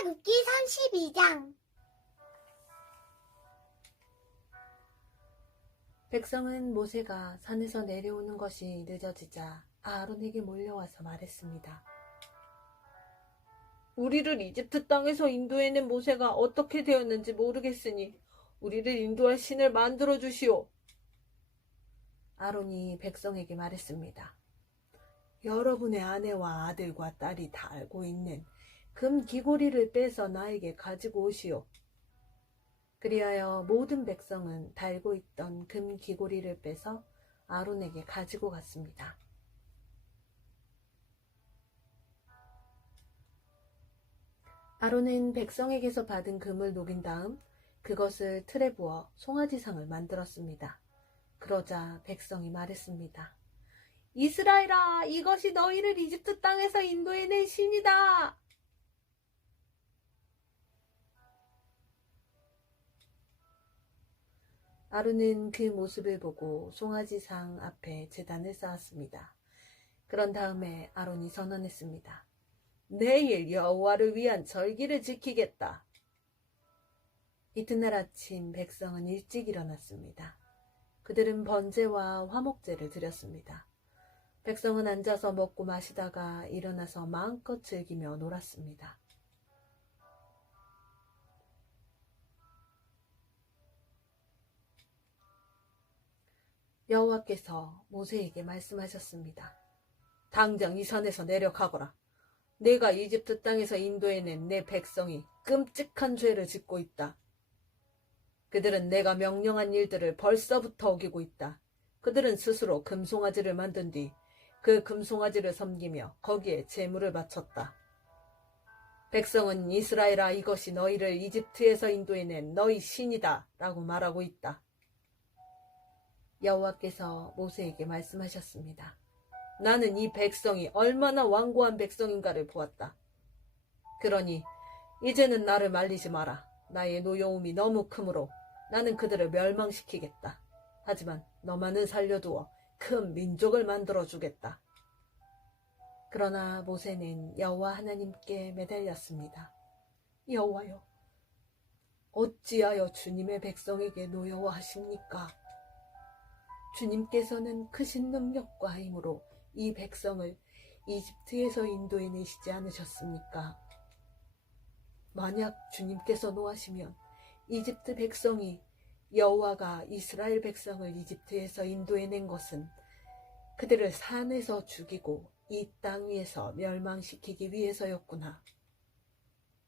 출애굽기 32장. 백성은 모세가 산에서 내려오는 것이 늦어지자 아론에게 몰려와서 말했습니다. 우리를 이집트 땅에서 인도해낸 모세가 어떻게 되었는지 모르겠으니 우리를 인도할 신을 만들어 주시오. 아론이 백성에게 말했습니다. 여러분의 아내와 아들과 딸이 달고 있는 금 귀고리를 빼서 나에게 가지고 오시오. 그리하여 모든 백성은 달고 있던 금 귀고리를 빼서 아론에게 가지고 갔습니다. 아론은 백성에게서 받은 금을 녹인 다음 그것을 틀에 부어 송아지상을 만들었습니다. 그러자 백성이 말했습니다. 이스라엘아, 이것이 너희를 이집트 땅에서 인도해낸 신이다. 아론은 그 모습을 보고 송아지상 앞에 제단을 쌓았습니다. 그런 다음에 아론이 선언했습니다. 내일 여호와를 위한 절기를 지키겠다. 이튿날 아침 백성은 일찍 일어났습니다. 그들은 번제와 화목제를 드렸습니다. 백성은 앉아서 먹고 마시다가 일어나서 마음껏 즐기며 놀았습니다. 여호와께서 모세에게 말씀하셨습니다. 당장 이 산에서 내려가거라. 내가 이집트 땅에서 인도해낸 내 백성이 끔찍한 죄를 짓고 있다. 그들은 내가 명령한 일들을 벌써부터 어기고 있다. 그들은 스스로 금송아지를 만든 뒤 그 금송아지를 섬기며 거기에 제물을 바쳤다. 백성은 이스라엘아, 이것이 너희를 이집트에서 인도해낸 너희 신이다 라고 말하고 있다. 여호와께서 모세에게 말씀하셨습니다. 나는 이 백성이 얼마나 완고한 백성인가를 보았다. 그러니 이제는 나를 말리지 마라. 나의 노여움이 너무 크므로 나는 그들을 멸망시키겠다. 하지만 너만은 살려두어 큰 민족을 만들어주겠다. 그러나 모세는 여호와 하나님께 매달렸습니다. 여호와여, 어찌하여 주님의 백성에게 노여워하십니까? 주님께서는 크신 능력과 힘으로 이 백성을 이집트에서 인도해내시지 않으셨습니까? 만약 주님께서 노하시면 이집트 백성이 여호와가 이스라엘 백성을 이집트에서 인도해낸 것은 그들을 산에서 죽이고 이 땅 위에서 멸망시키기 위해서였구나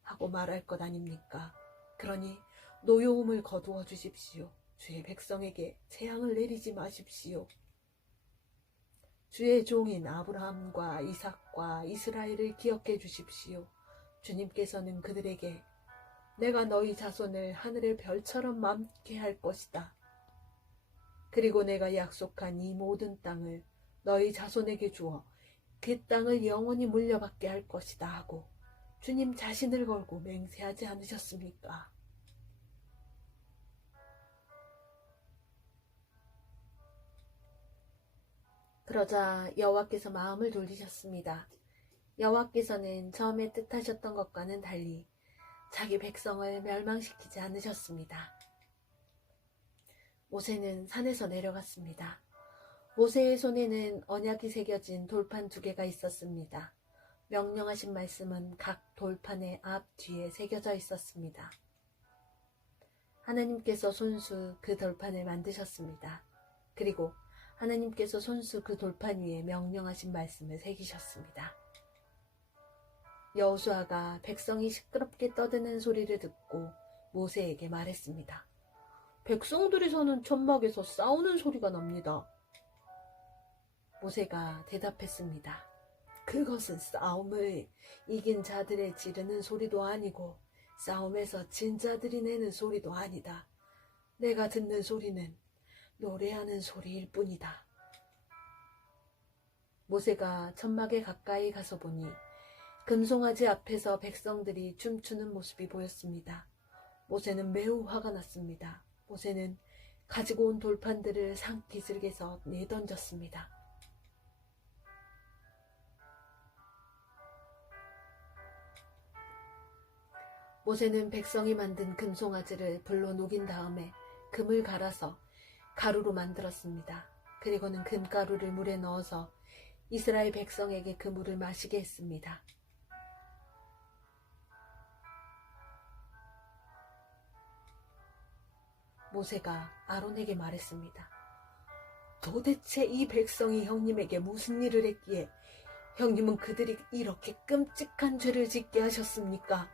하고 말할 것 아닙니까? 그러니 노여움을 거두어 주십시오. 주의 백성에게 재앙을 내리지 마십시오. 주의 종인 아브라함과 이삭과 이스라엘을 기억해 주십시오. 주님께서는 그들에게 내가 너희 자손을 하늘의 별처럼 많게 할 것이다. 그리고 내가 약속한 이 모든 땅을 너희 자손에게 주어 그 땅을 영원히 물려받게 할 것이다 하고 주님 자신을 걸고 맹세하지 않으셨습니까? 그러자 여호와께서 마음을 돌리셨습니다. 여호와께서는 처음에 뜻하셨던 것과는 달리 자기 백성을 멸망시키지 않으셨습니다. 모세는 산에서 내려갔습니다. 모세의 손에는 언약이 새겨진 돌판 2개가 있었습니다. 명령하신 말씀은 각 돌판의 앞, 뒤에 새겨져 있었습니다. 하나님께서 손수 그 돌판을 만드셨습니다. 그리고 하나님께서 손수 그 돌판 위에 명령하신 말씀을 새기셨습니다. 여호수아가 백성이 시끄럽게 떠드는 소리를 듣고 모세에게 말했습니다. 백성들이 사는 천막에서 싸우는 소리가 납니다. 모세가 대답했습니다. 그것은 싸움을 이긴 자들의 지르는 소리도 아니고 싸움에서 진 자들이 내는 소리도 아니다. 내가 듣는 소리는 노래하는 소리일 뿐이다. 모세가 천막에 가까이 가서 보니 금송아지 앞에서 백성들이 춤추는 모습이 보였습니다. 모세는 매우 화가 났습니다. 모세는 가지고 온 돌판들을 산기슭에서 내던졌습니다. 모세는 백성이 만든 금송아지를 불로 녹인 다음에 금을 갈아서 가루로 만들었습니다. 그리고는 금가루를 물에 넣어서 이스라엘 백성에게 그 물을 마시게 했습니다. 모세가 아론에게 말했습니다. 도대체 이 백성이 형님에게 무슨 일을 했기에 형님은 그들이 이렇게 끔찍한 죄를 짓게 하셨습니까?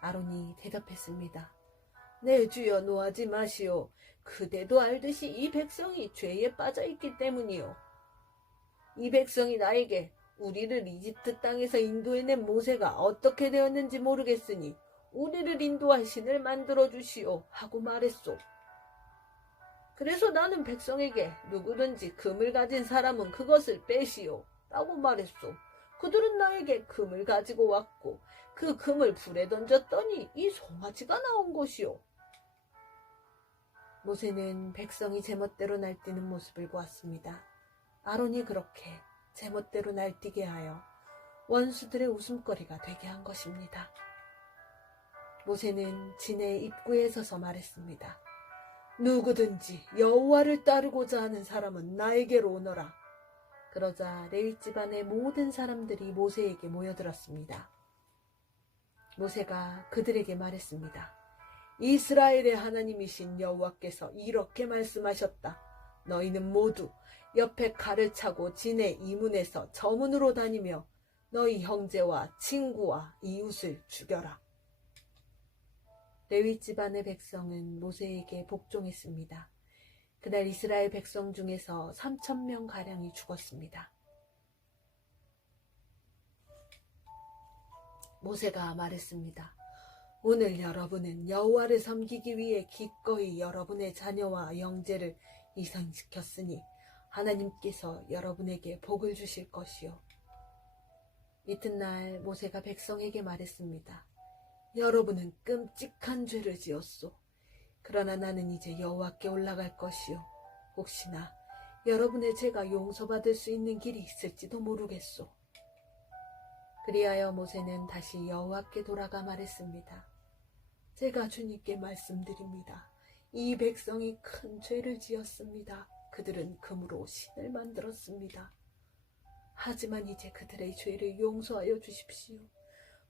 아론이 대답했습니다. 내 주여, 노하지 마시오. 그대도 알듯이 이 백성이 죄에 빠져있기 때문이요. 이 백성이 나에게 우리를 이집트 땅에서 인도해낸 모세가 어떻게 되었는지 모르겠으니 우리를 인도할 신을 만들어 주시오 하고 말했소. 그래서 나는 백성에게 누구든지 금을 가진 사람은 그것을 빼시오 라고 말했소. 그들은 나에게 금을 가지고 왔고 그 금을 불에 던졌더니 이 송아지가 나온 것이오. 모세는 백성이 제멋대로 날뛰는 모습을 보았습니다. 아론이 그렇게 제멋대로 날뛰게 하여 원수들의 웃음거리가 되게 한 것입니다. 모세는 진의 입구에 서서 말했습니다. 누구든지 여호와를 따르고자 하는 사람은 나에게로 오너라. 그러자 레위 집안의 모든 사람들이 모세에게 모여들었습니다. 모세가 그들에게 말했습니다. 이스라엘의 하나님이신 여호와께서 이렇게 말씀하셨다. 너희는 모두 옆에 칼을 차고 진의 이문에서 저문으로 다니며 너희 형제와 친구와 이웃을 죽여라. 레위 집안의 백성은 모세에게 복종했습니다. 그날 이스라엘 백성 중에서 3,000명가량이 죽었습니다. 모세가 말했습니다. 오늘 여러분은 여호와를 섬기기 위해 기꺼이 여러분의 자녀와 형제를 희생시켰으니 하나님께서 여러분에게 복을 주실 것이요. 이튿날 모세가 백성에게 말했습니다. 여러분은 끔찍한 죄를 지었소. 그러나 나는 이제 여호와께 올라갈 것이요. 혹시나 여러분의 죄가 용서받을 수 있는 길이 있을지도 모르겠소. 그리하여 모세는 다시 여호와께 돌아가 말했습니다. 제가 주님께 말씀드립니다. 이 백성이 큰 죄를 지었습니다. 그들은 금으로 신을 만들었습니다. 하지만 이제 그들의 죄를 용서하여 주십시오.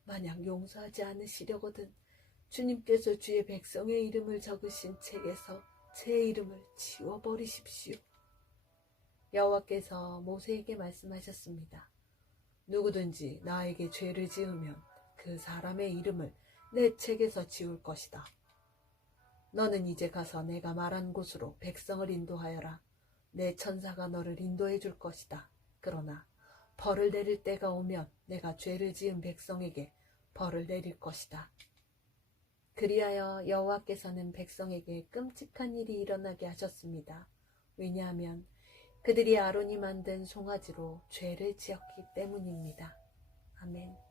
만약 용서하지 않으시려거든 주님께서 주의 백성의 이름을 적으신 책에서 제 이름을 지워버리십시오. 여호와께서 모세에게 말씀하셨습니다. 누구든지 나에게 죄를 지으면 그 사람의 이름을 내 책에서 지울 것이다. 너는 이제 가서 내가 말한 곳으로 백성을 인도하여라. 내 천사가 너를 인도해 줄 것이다. 그러나 벌을 내릴 때가 오면 내가 죄를 지은 백성에게 벌을 내릴 것이다. 그리하여 여호와께서는 백성에게 끔찍한 일이 일어나게 하셨습니다. 왜냐하면 그들이 아론이 만든 송아지로 죄를 지었기 때문입니다. 아멘.